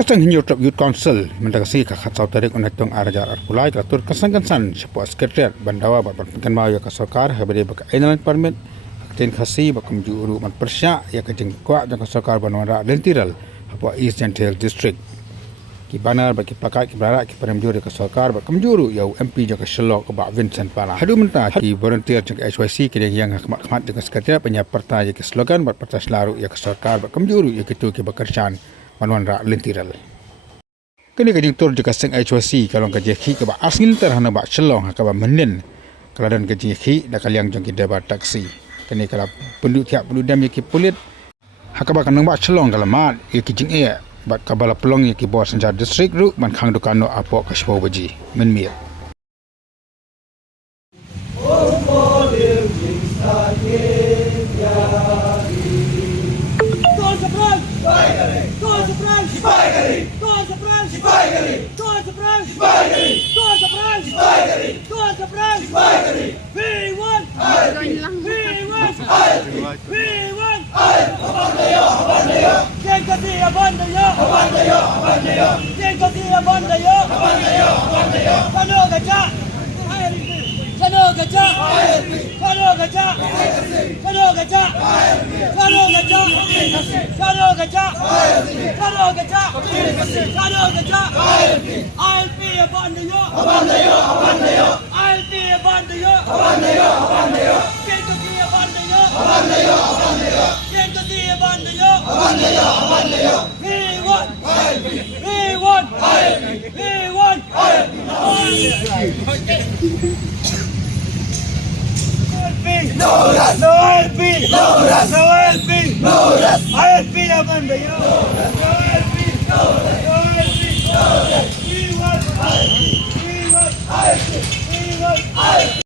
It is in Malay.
Kasang hinyo trap youth council mendagasi ka khatsau tarik unatong arajar arpulai ka tur kasangkansan sepo sekretariat bandawa bat kan mau ya ka sarkar habari bak ainalan permit tin khasi bak kumjuru man persya ya ka jeng kwa jang sarkar banwara lentiral apa east and tail district ki banar bak pakai ki bara ki peremjur ka sarkar bak kumjuru ya MP jang ka shelok ka bak Vincent Pala hadu menta ki volunteer jang HYC ki yang khmat jang sekretariat penya parta ya ki slogan bat parta selaru ya ka sarkar bak kumjuru ya kitu ki bakarsan Manuan rak lentiral. Kini kajing tur juga seng HYC kalau kajing khi ke ba asngil terhana ba celong ka ba menen. Kalau dan kajing khi dak kaliang jong ki debat taksi. Kini kalau penduduk tiap pendudam ki pulit hakaba kanang ba celong kalau mat ki jing e ba kabala pelong ki bos senja district ru man khang dukano apo ka shpo baji men miet. No,